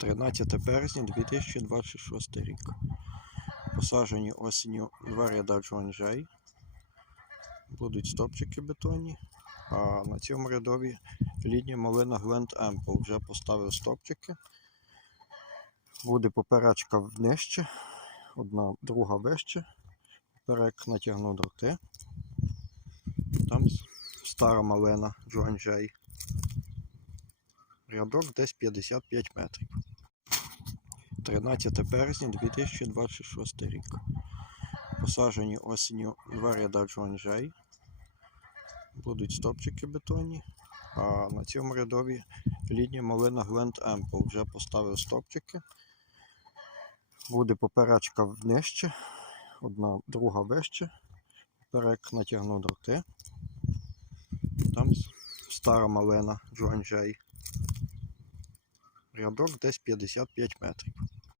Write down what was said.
13 березня 2026 рік. Посаджені осінню 2 ряда джуанжей. Будуть стовпчики бетонні. А на цьому рядові літня малина Глент Емпл. Вже поставив стовпчики. Буде поперечка нижче, одна, друга вище. Поперек натягну дроти. Там стара малина джуанжей. Рядок десь 55 метрів. 13 березня 2026 рік. Посаджені осінню 2 ряда джуанжей. Будуть стовпчики бетонні. А на цьому рядові літня малина Глент Емпл. Вже поставив стовпчики. Буде поперечка нижче, одна, друга вище. Поперек натягну дроти. Там стара малина джуанжей. Рядок десь 55 метрів.